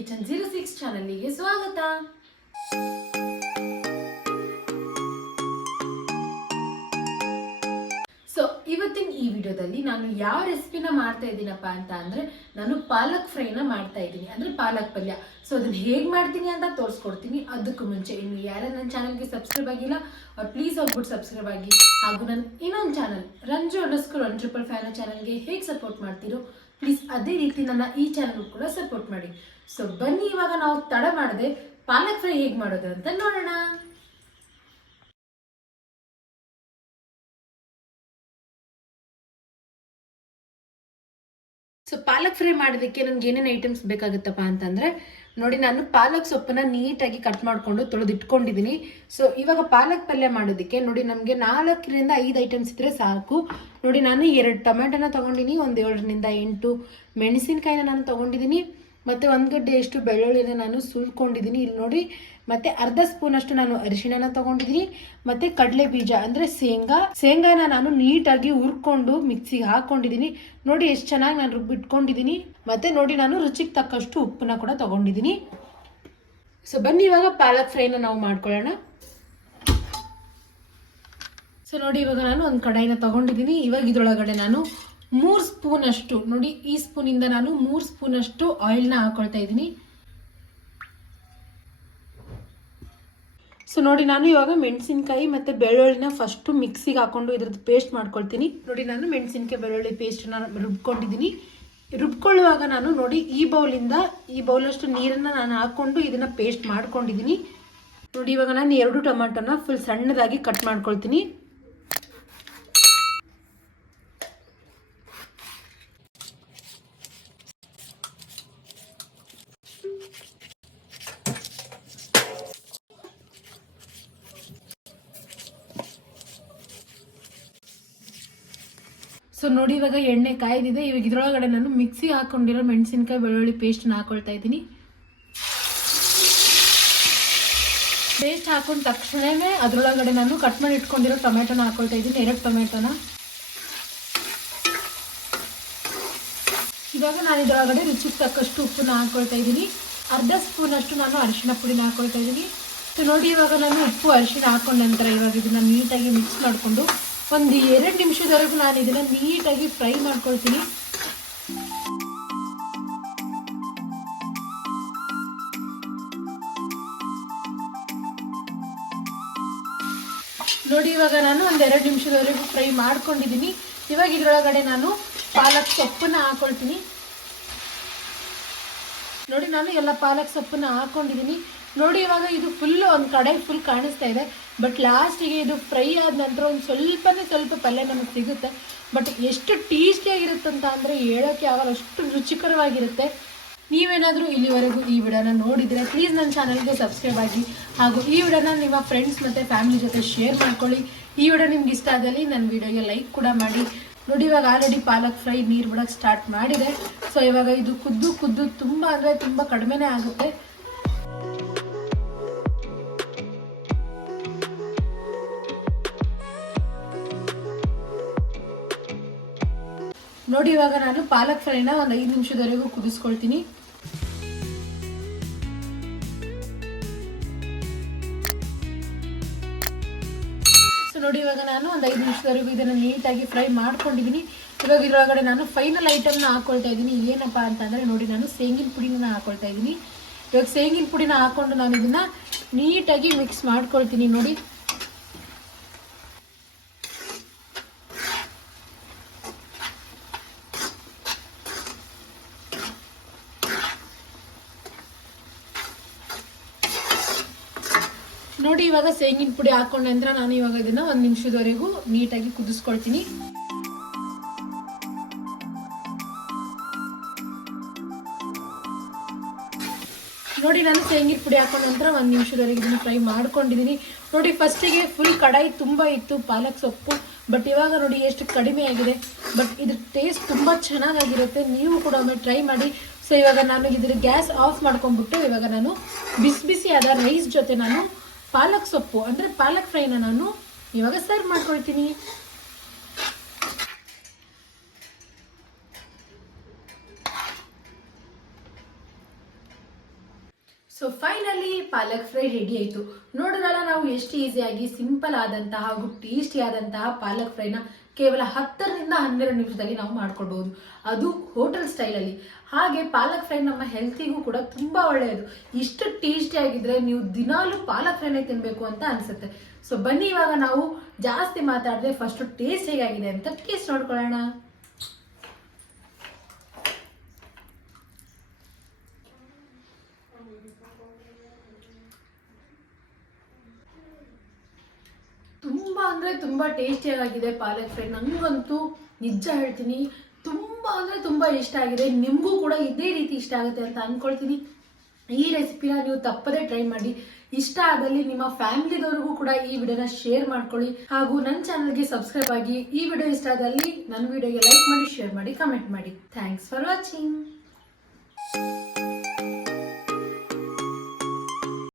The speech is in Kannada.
ಕಿಚನ್ 06 ಚಾನಲ್ಗೆ ಸ್ವಾಗತ. ಸೊ ಇವತ್ತಿನ ಈ ವಿಡಿಯೋದಲ್ಲಿ ನಾನು ಯಾವ ರೆಸಿಪಿನ ಮಾಡ್ತಾ ಇದ್ದೀನಪ್ಪ ಅಂತ ಅಂದ್ರೆ ನಾನು ಪಾಲಕ್ ಫ್ರೈನ ಮಾಡ್ತಾ ಇದ್ದೀನಿ, ಅಂದ್ರೆ ಪಾಲಕ್ ಪಲ್ಯ. ಸೊ ಅದನ್ನ ಹೇಗೆ ಮಾಡ್ತೀನಿ ಅಂತ ತೋರಿಸ್ಕೊಡ್ತೀನಿ. ಅದಕ್ಕೂ ಮುಂಚೆ ಇನ್ನು ಯಾರು ನನ್ನ ಚಾನಲ್ಗೆ ಸಬ್ಸ್ಕ್ರೈಬ್ ಆಗಿಲ್ಲ ಅವ್ರು ಪ್ಲೀಸ್ ಹೋಗ್ಬಿಟ್ಟು ಸಬ್ಸ್ಕ್ರೈಬ್ ಆಗಿ. ಹಾಗೂ ನನ್ನ ಇನ್ನೊಂದು ಚಾನಲ್ ರಂಜು_155 ಚಾನಲ್ಗೆ ಹೇಗೆ ಸಪೋರ್ಟ್ ಮಾಡ್ತೀರೋ ಪ್ಲೀಸ್ ಅದೇ ರೀತಿ ನನ್ನ ಈ ಚಾನಲ್ ಕೂಡ ಸಪೋರ್ಟ್ ಮಾಡಿ. ಸೊ ಬನ್ನಿ ಇವಾಗ ನಾವು ತಡ ಮಾಡದೆ ಪಾಲಕ್ ಫ್ರೈ ಹೇಗೆ ಮಾಡೋದು ಅಂತ ನೋಡೋಣ. ಸೊ ಪಾಲಕ್ ಫ್ರೈ ಮಾಡೋದಕ್ಕೆ ನಮ್ಗೆ ಏನೇನು ಐಟಮ್ಸ್ ಬೇಕಾಗುತ್ತಪ್ಪ ಅಂತಂದ್ರೆ ನೋಡಿ, ನಾನು ಪಾಲಕ್ ಸೊಪ್ಪನ್ನ ನೀಟಾಗಿ ಕಟ್ ಮಾಡಿಕೊಂಡು ತೊಳೆದಿಟ್ಕೊಂಡಿದ್ದೀನಿ. ಸೊ ಇವಾಗ ಪಾಲಕ್ ಪಲ್ಯ ಮಾಡೋದಕ್ಕೆ ನೋಡಿ ನಮಗೆ 4ರಿಂದ 5 ಐಟಮ್ಸ್ ಇದ್ರೆ ಸಾಕು. ನೋಡಿ ನಾನು 2 ಟೊಮೆಟೊನ ತೊಗೊಂಡಿನಿ, ಒಂದು 7ರಿಂದ 8 ಮೆಣಸಿನ್ಕಾಯಿನ ನಾನು ತೊಗೊಂಡಿದ್ದೀನಿ, ಮತ್ತು 1 ಗಡ್ಡೆಯಷ್ಟು ಬೆಳ್ಳುಳ್ಳಿನ ನಾನು ಸುಲ್ಕೊಂಡಿದ್ದೀನಿ ಇಲ್ಲಿ ನೋಡಿ. ಮತ್ತು ಅರ್ಧ ಸ್ಪೂನ್ ಅಷ್ಟು ನಾನು ಅರಿಶಿಣನ ತೊಗೊಂಡಿದ್ದೀನಿ, ಮತ್ತು ಕಡಲೆ ಬೀಜ ಅಂದರೆ ಶೇಂಗಾನ ನಾನು ನೀಟಾಗಿ ಹುರ್ಕೊಂಡು ಮಿಕ್ಸಿಗೆ ಹಾಕೊಂಡಿದ್ದೀನಿ. ನೋಡಿ ಎಷ್ಟು ಚೆನ್ನಾಗಿ ನಾನು ರುಬ್ಬಿಟ್ಕೊಂಡಿದ್ದೀನಿ. ಮತ್ತು ನೋಡಿ ನಾನು ರುಚಿಗೆ ತಕ್ಕಷ್ಟು ಉಪ್ಪನ್ನ ಕೂಡ ತೊಗೊಂಡಿದ್ದೀನಿ. ಸೊ ಬನ್ನಿ ಇವಾಗ ಪಾಲಕ್ ಫ್ರೈನ ನಾವು ಮಾಡ್ಕೊಳ್ಳೋಣ. ಸೊ ನೋಡಿ ಇವಾಗ ನಾನು ಒಂದು ಕಡಾಯಿನ ತೊಗೊಂಡಿದ್ದೀನಿ. ಇವಾಗ ಇದರೊಳಗಡೆ ನಾನು 3 ಸ್ಪೂನ್ ಅಷ್ಟು ನೋಡಿ, ಈ ಸ್ಪೂನಿಂದ ನಾನು 3 ಸ್ಪೂನ್ ಅಷ್ಟು ಆಯಿಲ್ನ ಹಾಕೊಳ್ತಾ ಇದ್ದೀನಿ. ಸೊ ನೋಡಿ ನಾನು ಇವಾಗ ಮೆಣಸಿನ್ಕಾಯಿ ಮತ್ತು ಬೆಳ್ಳುಳ್ಳಿನ ಫಸ್ಟು ಮಿಕ್ಸಿಗೆ ಹಾಕೊಂಡು ಇದ್ರದ್ದು ಪೇಸ್ಟ್ ಮಾಡ್ಕೊಳ್ತೀನಿ. ನೋಡಿ ನಾನು ಮೆಣಸಿನ್ಕಾಯಿ ಬೆಳ್ಳುಳ್ಳಿ ಪೇಸ್ಟನ್ನ ರುಬ್ಕೊಂಡಿದ್ದೀನಿ. ರುಬ್ಕೊಳ್ಳುವಾಗ ನಾನು ನೋಡಿ ಈ ಬೌಲಷ್ಟು ನೀರನ್ನು ನಾನು ಹಾಕ್ಕೊಂಡು ಇದನ್ನು ಪೇಸ್ಟ್ ಮಾಡ್ಕೊಂಡಿದ್ದೀನಿ. ನೋಡಿ ಇವಾಗ ನಾನು 2 ಟೊಮೆಟೊನ ಫುಲ್ ಸಣ್ಣದಾಗಿ ಕಟ್ ಮಾಡ್ಕೊಳ್ತೀನಿ. ಸೊ ನೋಡಿ ಇವಾಗ ಎಣ್ಣೆ ಕಾಯ್ದಿದೆ. ಇವಾಗ ಇದ್ರೊಳಗಡೆ ನಾನು ಮಿಕ್ಸಿ ಹಾಕೊಂಡಿರೋ ಮೆಣಸಿನ್ಕಾಯಿ ಬೆಳ್ಳುಳ್ಳಿ ಪೇಸ್ಟ್ನ ಹಾಕೊಳ್ತಾ ಇದ್ದೀನಿ. ಪೇಸ್ಟ್ ಹಾಕೊಂಡ ತಕ್ಷಣವೇ ಅದರೊಳಗಡೆ ನಾನು ಕಟ್ ಮಾಡಿ ಇಟ್ಕೊಂಡಿರೋ ಟೊಮೆಟೊನ ಹಾಕೊಳ್ತಾ ಇದ್ದೀನಿ, 2 ಟೊಮೆಟೊನ. ಇವಾಗ ನಾನು ಇದರೊಳಗಡೆ ರುಚಿಗೆ ತಕ್ಕಷ್ಟು ಉಪ್ಪನ್ನ ಹಾಕೊಳ್ತಾ ಇದ್ದೀನಿ. ಅರ್ಧ ಸ್ಪೂನ್ ಅಷ್ಟು ನಾನು ಅರಿಶಿಣ ಪುಡಿನ ಹಾಕೊಳ್ತಾ ಇದ್ದೀನಿ. ಸೊ ನೋಡಿ ಇವಾಗ ನಾನು ಉಪ್ಪು ಅರಿಶಿಣ ಹಾಕೊಂಡ ನಂತರ ಇವಾಗ ಇದನ್ನ ನೀಟಾಗಿ ಮಿಕ್ಸ್ ಮಾಡಿಕೊಂಡು ಒಂದು 2 ನಿಮಿಷದವರೆಗೂ ನಾನು ಇದನ್ನ ನೀಟಾಗಿ ಫ್ರೈ ಮಾಡ್ಕೊಳ್ತೀನಿ. ನೋಡಿ ಇವಾಗ ನಾನು ಒಂದು 2 ನಿಮಿಷದವರೆಗೂ ಫ್ರೈ ಮಾಡ್ಕೊಂಡಿದ್ದೀನಿ. ಇವಾಗ ಇದರೊಳಗಡೆ ನಾನು ಪಾಲಕ್ ಸೊಪ್ಪನ್ನ ಹಾಕೊಳ್ತೀನಿ. ನೋಡಿ ನಾನು ಎಲ್ಲ ಪಾಲಕ್ ಸೊಪ್ಪನ್ನ ಹಾಕೊಂಡಿದ್ದೀನಿ. ನೋಡಿ ಇವಾಗ ಇದು ಒಂದು ಕಡೆ ಫುಲ್ ಕಾಣಿಸ್ತಾ ಇದೆ, ಬಟ್ ಲಾಸ್ಟಿಗೆ ಇದು ಫ್ರೈ ಆದ ನಂತರ ಒಂದು ಸ್ವಲ್ಪ ಪಲ್ಯ ನಮಗೆ ಸಿಗುತ್ತೆ. ಬಟ್ ಎಷ್ಟು ಟೇಸ್ಟಿಯಾಗಿರುತ್ತಂತ ಅಂದರೆ ಹೇಳೋಕ್ಕೆ ಆಗಲ್ಲ, ಅಷ್ಟು ರುಚಿಕರವಾಗಿರುತ್ತೆ. ನೀವೇನಾದರೂ ಇಲ್ಲಿವರೆಗೂ ಈ ವಿಡಿಯೋನ ನೋಡಿದರೆ ಪ್ಲೀಸ್ ನನ್ನ ಚಾನಲ್ಗೆ ಸಬ್ಸ್ಕ್ರೈಬ್ ಆಗಿ, ಹಾಗೂ ಈ ವಿಡಿಯೋನ ನಿಮ್ಮ ಫ್ರೆಂಡ್ಸ್ ಮತ್ತು ಫ್ಯಾಮಿಲಿ ಜೊತೆ ಶೇರ್ ಮಾಡ್ಕೊಳ್ಳಿ. ಈ ವಿಡಿಯೋ ನಿಮ್ಗೆ ಇಷ್ಟ ಆದಲ್ಲಿ ನನ್ನ ವಿಡಿಯೋಗೆ ಲೈಕ್ ಕೂಡ ಮಾಡಿ. ನೋಡಿ ಇವಾಗ ಆಲ್ರೆಡಿ ಪಾಲಕ್ ಫ್ರೈ ನೀರು ಬಿಡೋಕ್ಕೆ ಸ್ಟಾರ್ಟ್ ಮಾಡಿದೆ. ಸೊ ಇವಾಗ ಇದು ಕುದ್ದು ತುಂಬ ಅಂದರೆ ತುಂಬ ಕಡಿಮೆನೇ ಆಗುತ್ತೆ. ನೋಡಿ ಇವಾಗ ನಾನು ಪಾಲಕ್ ಫ್ರೈನ ಒಂದು 5 ನಿಮಿಷದವರೆಗೂ ಕುದಿಸ್ಕೊಳ್ತೀನಿ. ಸೊ ನೋಡಿ ಇವಾಗ ನಾನು ಒಂದು 5 ನಿಮಿಷದವರೆಗೂ ಇದನ್ನು ನೀಟಾಗಿ ಫ್ರೈ ಮಾಡ್ಕೊಂಡಿದ್ದೀನಿ. ಇವಾಗ ಇದರೊಳಗಡೆ ನಾನು ಫೈನಲ್ ಐಟಮ್ನ ಹಾಕೊಳ್ತಾ ಇದ್ದೀನಿ. ಏನಪ್ಪ ಅಂತಂದರೆ ನೋಡಿ ನಾನು ಶೇಂಗಿನ ಪುಡಿನ ಹಾಕೊಳ್ತಾ ಇದ್ದೀನಿ. ಇವಾಗ ಶೇಂಗಿನ ಪುಡಿನ ಹಾಕ್ಕೊಂಡು ನಾನು ಇದನ್ನು ನೀಟಾಗಿ ಮಿಕ್ಸ್ ಮಾಡ್ಕೊಳ್ತೀನಿ. ನೋಡಿ ನೋಡಿ ಇವಾಗ ಶೇಂಗಿನ ಪುಡಿ ಹಾಕೊಂಡ ನಂತರ ನಾನು ಇವಾಗ ಇದನ್ನ 1 ನಿಮಿಷದವರೆಗೂ ನೀಟಾಗಿ ಕುದಿಸ್ಕೊಳ್ತೀನಿ. ನೋಡಿ ನಾನು ಶೇಂಗಿನ ಪುಡಿ ಹಾಕೊಂಡ ನಂತರ 1 ನಿಮಿಷದವರೆಗೆ ಇದನ್ನು ಫ್ರೈ ಮಾಡ್ಕೊಂಡಿದ್ದೀನಿ. ನೋಡಿ ಫಸ್ಟಿಗೆ ಫುಲ್ ಕಡಾಯಿ ತುಂಬ ಇತ್ತು ಪಾಲಕ್ ಸೊಪ್ಪು, ಬಟ್ ಇವಾಗ ನೋಡಿ ಎಷ್ಟು ಕಡಿಮೆ ಆಗಿದೆ. ಬಟ್ ಇದ್ರ ಟೇಸ್ಟ್ ತುಂಬ ಚೆನ್ನಾಗಿರುತ್ತೆ, ನೀವು ಕೂಡ ಒಮ್ಮೆ ಟ್ರೈ ಮಾಡಿ. ಸೊ ಇವಾಗ ನಾನು ಇದ್ರ ಗ್ಯಾಸ್ ಆಫ್ ಮಾಡ್ಕೊಂಡ್ಬಿಟ್ಟು ಇವಾಗ ನಾನು ಬಿಸಿ ಆದ ರೈಸ್ ಜೊತೆ ನಾನು ಪಾಲಕ್ ಸೊಪ್ಪು ಅಂದರೆ ಪಾಲಕ್ ಫ್ರೈನ ನಾನು ಇವಾಗ ಸರ್ವ್ ಮಾಡ್ಕೊಳ್ತೀನಿ. ಸೊ ಫೈನಲಿ ಪಾಲಕ್ ಫ್ರೈ ರೆಡಿ ಆಯಿತು. ನೋಡಿದ್ರಲ್ಲ ನಾವು ಎಷ್ಟು ಈಸಿಯಾಗಿ ಸಿಂಪಲ್ ಆದಂತಹ ಹಾಗೂ ಟೇಸ್ಟಿ ಆದಂತಹ ಪಾಲಕ್ ಫ್ರೈನ ಕೇವಲ 10ರಿಂದ 12 ನಿಮಿಷದಲ್ಲಿ ನಾವು ಮಾಡ್ಕೊಳ್ಬಹುದು, ಅದು ಹೋಟೆಲ್ ಸ್ಟೈಲಲ್ಲಿ. ಹಾಗೆ ಪಾಲಕ್ ಫ್ರೈ ನಮ್ಮ ಹೆಲ್ತಿಗೂ ಕೂಡ ತುಂಬ ಒಳ್ಳೆಯದು. ಇಷ್ಟು ಟೇಸ್ಟಿ ಆಗಿದ್ರೆ ನೀವು ದಿನಾಲೂ ಪಾಲಕ್ ಫ್ರೈನೇ ತಿನ್ನಬೇಕು ಅಂತ ಅನಿಸುತ್ತೆ. ಸೊ ಬನ್ನಿ ಇವಾಗ ನಾವು ಜಾಸ್ತಿ ಮಾತಾಡದೆ ಫಸ್ಟು ಟೇಸ್ಟ್ ಹೇಗಾಗಿದೆ ಅಂತ ಟೇಸ್ಟ್ ನೋಡ್ಕೊಳ್ಳೋಣ. ತುಂಬ ಅಂದರೆ ತುಂಬ ಟೇಸ್ಟಿಯಾಗಿದೆ ಪಾಲಕ್ ಫ್ರೈ. ನನಗಂತೂ ನಿಜ ಹೇಳ್ತೀನಿ ತುಂಬ ಅಂದರೆ ತುಂಬ ಇಷ್ಟ ಆಗಿದೆ. ನಿಮಗೂ ಕೂಡ ಇದೇ ರೀತಿ ಇಷ್ಟ ಆಗುತ್ತೆ ಅಂತ ಅಂದ್ಕೊಳ್ತೀನಿ. ಈ ರೆಸಿಪಿನ ನೀವು ತಪ್ಪದೇ ಟ್ರೈ ಮಾಡಿ. ಇಷ್ಟ ಆದಲ್ಲಿ ನಿಮ್ಮ ಫ್ಯಾಮಿಲಿದವ್ರಿಗೂ ಕೂಡ ಈ ವಿಡಿಯೋನ ಶೇರ್ ಮಾಡ್ಕೊಳ್ಳಿ ಹಾಗೂ ನನ್ನ ಚಾನಲ್ಗೆ ಸಬ್ಸ್ಕ್ರೈಬ್ ಆಗಿ. ಈ ವಿಡಿಯೋ ಇಷ್ಟ ಆದಲ್ಲಿ ನನ್ನ ವಿಡಿಯೋಗೆ ಲೈಕ್ ಮಾಡಿ, ಶೇರ್ ಮಾಡಿ, ಕಮೆಂಟ್ ಮಾಡಿ. Thanks for watching.